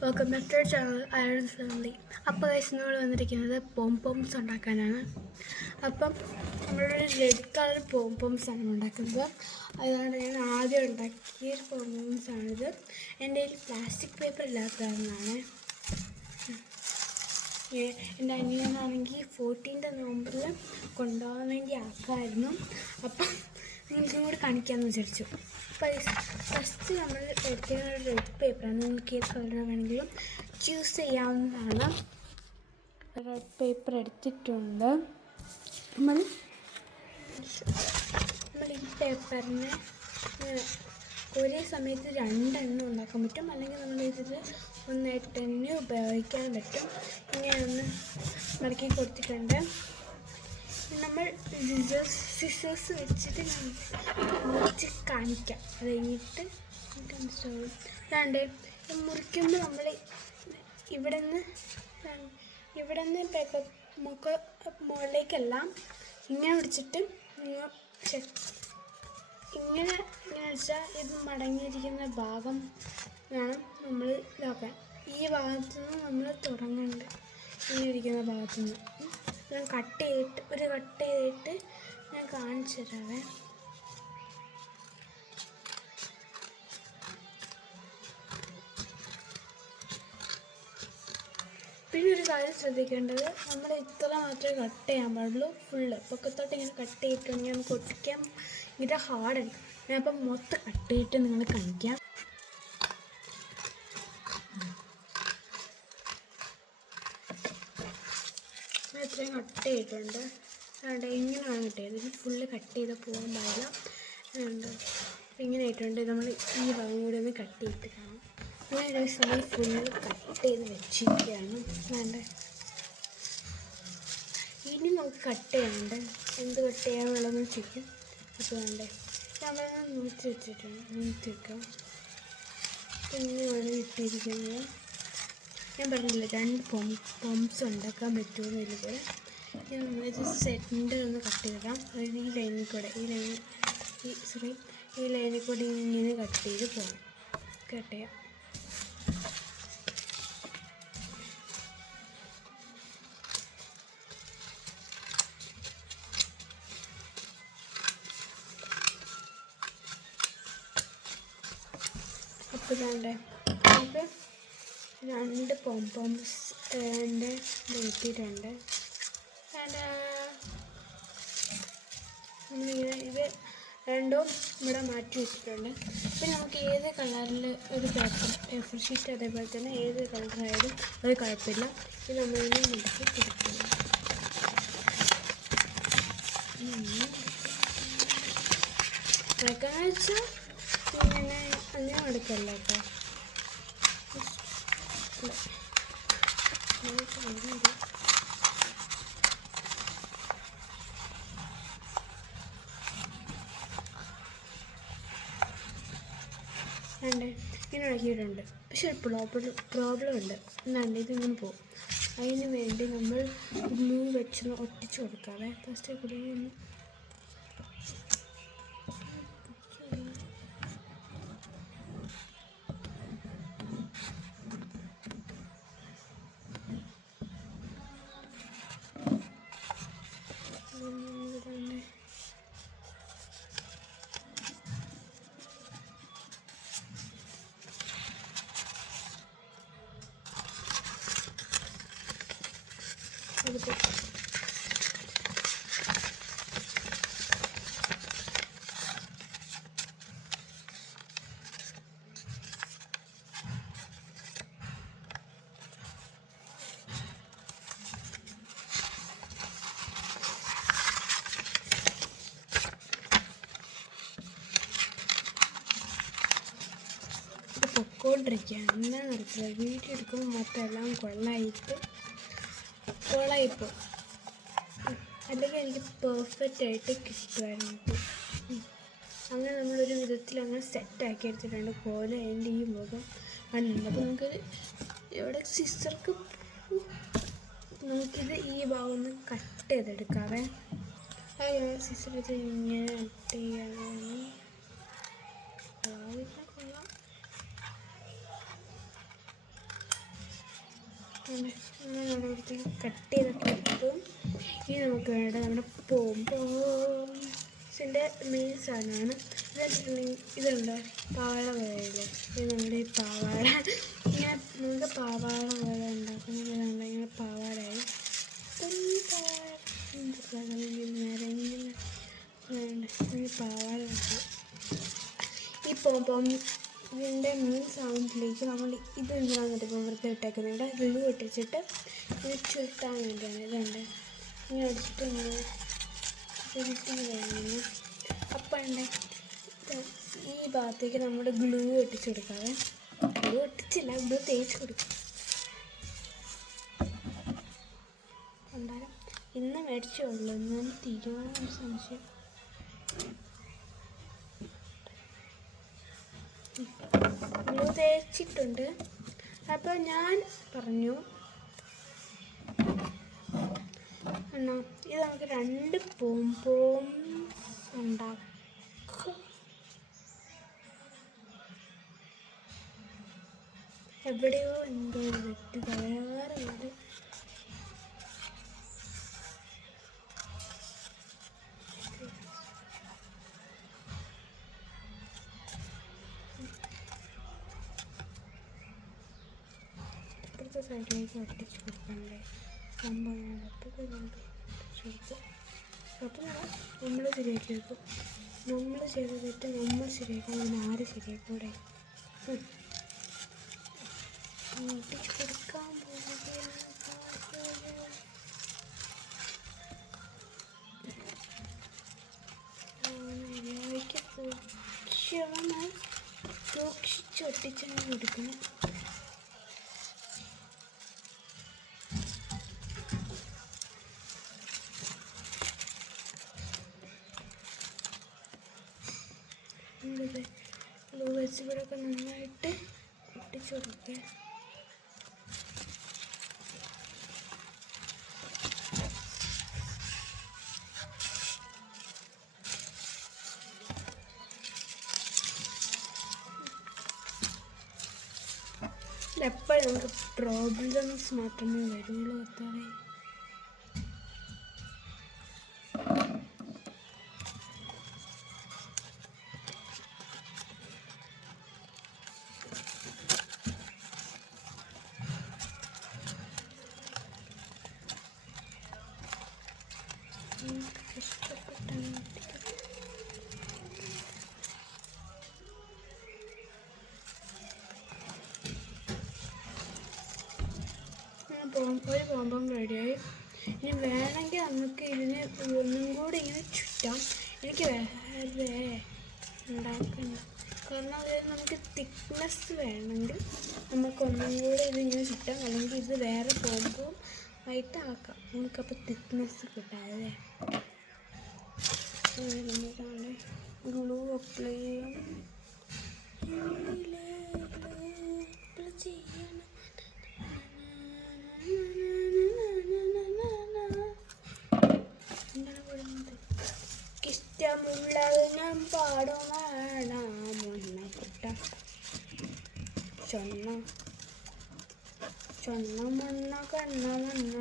Welcome back to channel iron family. അപ്പോൾ ഇന്നോട് വന്നിരിക്കുന്നത് പോംപോംസ് ഉണ്ടാക്കാനാണ്. അപ്പം നമ്മളൊരു റെഡ് കളർ പോംപോംസാണ് ഉണ്ടാക്കുന്നത്. അതുകൊണ്ട് ഞാൻ ആദ്യം ഉണ്ടാക്കിയ പോംപോംസാണിത്. എൻ്റെ കയ്യിൽ പ്ലാസ്റ്റിക് പേപ്പർ ഇല്ലാത്തതാണ്. എൻ്റെ അനിയനാണെങ്കിൽ 14th നവംബറിൽ കൊണ്ടുപോകാൻ വേണ്ടി ആക്കായിരുന്നു. അപ്പം നിങ്ങൾക്കും കൂടി കാണിക്കാമെന്ന് വിചാരിച്ചു. അപ്പോൾ ഫസ്റ്റ് നമ്മൾ എടുത്തിരുന്ന റെഡ് പേപ്പറാണ്. നിങ്ങൾക്ക് ഏത് കളർ വേണമെങ്കിലും ചൂസ് ചെയ്യാവുന്നതാണ്. റെഡ് പേപ്പർ എടുത്തിട്ടുണ്ട്. നമ്മൾ ഈ പേപ്പറിനെ ഒരേ സമയത്ത് 2 എണ്ണം ഉണ്ടാക്കാൻ പറ്റും, അല്ലെങ്കിൽ നമ്മളിതിൽ 1 തന്നെ ഉപയോഗിക്കാൻ പറ്റും. ഇങ്ങനെയൊന്ന് മടക്കി കൊടുത്തിട്ടുണ്ട്. നമ്മൾ സിസേഴ്സ് വെച്ചിട്ട് മുറിച്ച് കാണിക്കാം. അത് കഴിഞ്ഞിട്ട് നമുക്ക് മുറിക്കുമ്പോൾ നമ്മൾ ഇവിടെ നിന്ന് പേപ്പർ മുകളിലേക്കെല്ലാം ഇങ്ങനെ പിടിച്ചിട്ട് ഇങ്ങനെ വെച്ചാൽ ഇത് മടങ്ങിയിരിക്കുന്ന ഭാഗം വേണം നമ്മൾ ഇതാക്കാൻ. ഈ ഭാഗത്തു നിന്ന് നമ്മൾ തുടങ്ങേണ്ട, ഇങ്ങനെ ഇരിക്കുന്ന ഭാഗത്തു നിന്ന് ഞാൻ കട്ട് ചെയ്തിട്ട് ഞാൻ കാണിച്ചു തരാവേ. പിന്നെ ഒരു കാര്യം ശ്രദ്ധിക്കേണ്ടത്, നമ്മൾ ഇത്ര മാത്രമേ കട്ട് ചെയ്യാൻ പാടുള്ളൂ. ഫുള്ള് പൊക്കത്തോട്ട് ഇങ്ങനെ കട്ട് ചെയ്തിട്ടുണ്ടെങ്കിൽ നമുക്ക് ഒട്ടിക്കാൻ ഇങ്ങനെ ഹാർഡാണ്. ഞാൻ അപ്പം മൊത്തം കട്ട് ചെയ്തിട്ട് നിങ്ങൾ കാണിക്കാം. ഇത്രയും കട്ട് ചെയ്തിട്ടുണ്ട്. അതുകൊണ്ട് ഇങ്ങനെ വേണം കട്ട് ചെയ്ത്. ഇത് ഫുള്ള് കട്ട് ചെയ്ത് പോകാൻ പാടില്ല. അതുകൊണ്ട് ഇങ്ങനെ ആയിട്ടുണ്ട്. നമ്മൾ ഈ ഭാഗം കൂടി ഒന്ന് കട്ട് ചെയ്തിട്ട് കാണാം. അങ്ങനെ നമ്മൾ ഫുള്ള് കട്ട് ചെയ്ത് വെച്ചിരിക്കുകയാണ്. വേണ്ട, ഇനി നമുക്ക് കട്ട് ചെയ്യാണ്ട് എന്ത് കട്ട് ചെയ്യാനുള്ളതെന്ന് വെച്ചിരിക്കും. അപ്പോൾ വേണ്ടേ നമ്മളൊന്ന് നൂറ്റി വെക്കാം. ഇങ്ങനെയാണ് ഇട്ടിരിക്കുന്നത്. ഞാൻ പറഞ്ഞില്ല 2 പോംസ് ഉണ്ടാക്കാൻ പറ്റുമെന്ന് ഇതിലൂടെ. നമ്മളിത് സെൻറ്റർ ഒന്ന് കട്ട് ചെയ്തിടാം. അതായത് ഈ ലൈനിൽ കൂടെ ഇങ്ങനെ കട്ട് ചെയ്ത് പോകാം. കട്ട് ചെയ്യാം. അപ്പോൾ ഇതാണ്ട് നമുക്ക് 2 പോംപോംസ് വെട്ടിയിട്ടുണ്ട്. ഇത് 2ഉം ഇവിടെ മാറ്റി വെച്ചിട്ടുണ്ട്. പിന്നെ നമുക്ക് ഏത് കളറിൽ ഒരു പേപ്പർ ഷീറ്റ്, അതേപോലെ തന്നെ ഏത് കളറായാലും അത് കുഴപ്പമില്ല. ഇത് നമ്മളിനെ മുടക്കി കൊടുക്കുന്നു. അതൊക്കെയെന്ന് വെച്ചാൽ ഇങ്ങനെ അങ്ങനെ എടുക്കല്ല കേട്ടോ. ഇങ്ങനെ ഇളക്കിയിട്ടുണ്ട്. പക്ഷെ ഒരു പ്രോബ്ലം ഉണ്ട്. എന്നാണ്ട് ഇതിങ്ങനെ പോകും. അതിന് വേണ്ടി നമ്മൾ ഗ്ലൂ വെച്ച് ഒട്ടിച്ച് കൊടുക്കാവേ. ഫസ്റ്റ് ഗ്ലൂ ഒന്ന് പൊക്കോണ്ടിരിക്കുകയാണ്. എന്താണെന്ന് അറിയത്തില്ല, വീഡിയോ എടുക്കുമ്പോൾ മൊത്തം എല്ലാം കൊള്ളായിപ്പോൾ. അല്ലെങ്കിൽ എനിക്ക് പെർഫെക്റ്റായിട്ട് കിട്ടുമായിരുന്നു. അങ്ങനെ നമ്മളൊരു വിധത്തിൽ അങ്ങനെ സെറ്റാക്കി എടുത്തിട്ടുണ്ട്. പോലെ എൻ്റെ ഈ മുഖം കണ്ടുണ്ട്. അപ്പോൾ നമുക്കിത് ഇവിടെ സിസ്റ്റർക്ക് നമുക്കിത് ഈ ഭാഗം ഒന്ന് കട്ട് ചെയ്തെടുക്കാവേ. അത് ഞാൻ സിസ്റ്റർ വെച്ച് ഇങ്ങനെ കട്ട് ചെയ്യാനാണ്. കൊള്ളാം. നമ്മളിവിടത്തേക്ക് കട്ട് ചെയ്തൊക്കെ എടുത്തു. ഇനി നമുക്ക് വേണ്ടത് നമ്മുടെ പോംപോംസിൻ്റെ മെയിൻ സാധനമാണ്. ഇതുണ്ട് പാവാട പോലെയല്ലേ, ഇത് നമ്മുടെ ഈ പാവാട ഇങ്ങനെ നമുക്ക് പാവാട പോലെ ഉണ്ടാക്കുന്നത്. ഇങ്ങനെ പാവാടയായി നേരെ ഇങ്ങനെ പാവാട ഉണ്ട്. ഈ ഇതിൻ്റെ മെയിൻ സൗണ്ടിലേക്ക് നമ്മൾ ഇത് എന്തിനാണെന്നിട്ട് ഇപ്പം വൃത്തി ഇട്ടേക്കുന്നുണ്ട്. ഗ്ലൂ ഒട്ടിച്ചിട്ട് ഇത് ചുരുട്ടാൻ വേണ്ടിയാണ്. ഇതുണ്ട് ഇങ്ങനെ അടിച്ചിട്ട് ഇങ്ങനെ കഴിയുന്നു. അപ്പം ഉണ്ട് ഈ ഭാഗത്തേക്ക് നമ്മൾ ഗ്ലൂ ഒട്ടിച്ച് കൊടുക്കാതെ, ഗ്ലൂ ഒട്ടിച്ചില്ല, ഗ്ലൂ തേച്ച് കൊടുക്കും. എന്തായാലും ഇന്ന് മേടിച്ചേ ഉള്ളൂ, ഇന്ന് തീരുമാനം സംശയം. ഗ്ലൂ തേച്ചിട്ടുണ്ട്. അപ്പോൾ ഞാൻ പറഞ്ഞു എന്നാ ഇത് നമുക്ക് 2 പോംപോം ഉണ്ടാക്കും. എവിടെയോ എന്തോ ഒരു വെട്ട് തയ്യാറുണ്ട്. ഇപ്പുറത്തെ സൈഡിലേക്ക് ഒട്ടിച്ച് കൊടുക്കണ്ടേ സംഭവം. അപ്പം നമ്മൾ ശരിയാക്കി വെക്കും. നമ്മൾ ചെയ്ത തെറ്റ് നമ്മൾ ശരിയാക്കാൻ ആര് ശരിയാക്കൂടെ ഒട്ടിച്ച് കൊടുക്കാൻ പോവുകയാണ്. സൂക്ഷ്മമായി സൂക്ഷിച്ചൊട്ടിച്ചാണ് കൊടുക്കണം. ഗ്ലൂ വെച്ച് ഇവിടെയൊക്കെ നന്നായിട്ട് ഒട്ടിച്ചു കൊടുക്കുക. എപ്പോഴും നമുക്ക് പ്രോബ്ലംസ് മാത്രമേ വരുള്ളൂ. എത്താതെ ഒരു പോംപോം റെഡിയായി. ഇനി വേണമെങ്കിൽ നമുക്ക് ഇതിന് ഒന്നും കൂടി ഇങ്ങനെ ചുറ്റാം. എനിക്ക് വേറെ ഉണ്ടാക്കണം, കാരണം അതായത് നമുക്ക് തിക്നെസ് വേണമെങ്കിൽ നമുക്ക് ഒന്നും കൂടി ഇതിങ്ങനെ ചുറ്റാം, അല്ലെങ്കിൽ ഇത് വേറെ പോംപോം ആയിട്ട് ആക്കാം. നമുക്കപ്പോൾ തിക്നെസ് കിട്ടാതെ ഗ്ലൂ അപ്ലൈ ചെയ്യണം. ഇഷ്ടമുള്ളത് ഞാൻ പാടുന്ന മുന്നക്കുട്ട ചൊന്ന ചൊന്ന മണ്ണ കണ്ണ മണ്ണ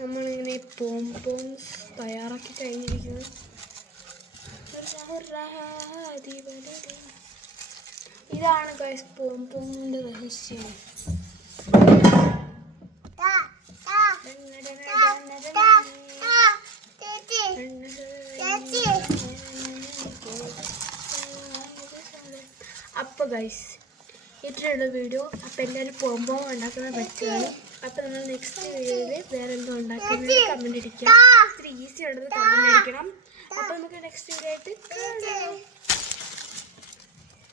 നമ്മളിങ്ങനെ പോംപോംസ് തയ്യാറാക്കി കഴിഞ്ഞിരിക്കുന്നു. ഇതാണ് ഗൈസ് പോംപോമിന്റെ രഹസ്യം. അപ്പോൾ ഗൈസ് ഇത്രയുള്ള വീഡിയോ. അപ്പോൾ എല്ലാവരും പോംപോം ഉണ്ടാക്കുന്നത് പഠിച്ചതാണ്. അപ്പോൾ നമ്മൾ നെക്സ്റ്റ് വീഡിയോയിൽ വേറെ എന്തോ ഉണ്ടാക്കുന്നത് കമൻറ്റ് അടിക്കാം. ഇത്തിരി ഈസി ഉള്ളത് കമൻറ്റ് അടിക്കണം. അപ്പോൾ നമുക്ക് നെക്സ്റ്റ് വീഡിയോ ആയിട്ട്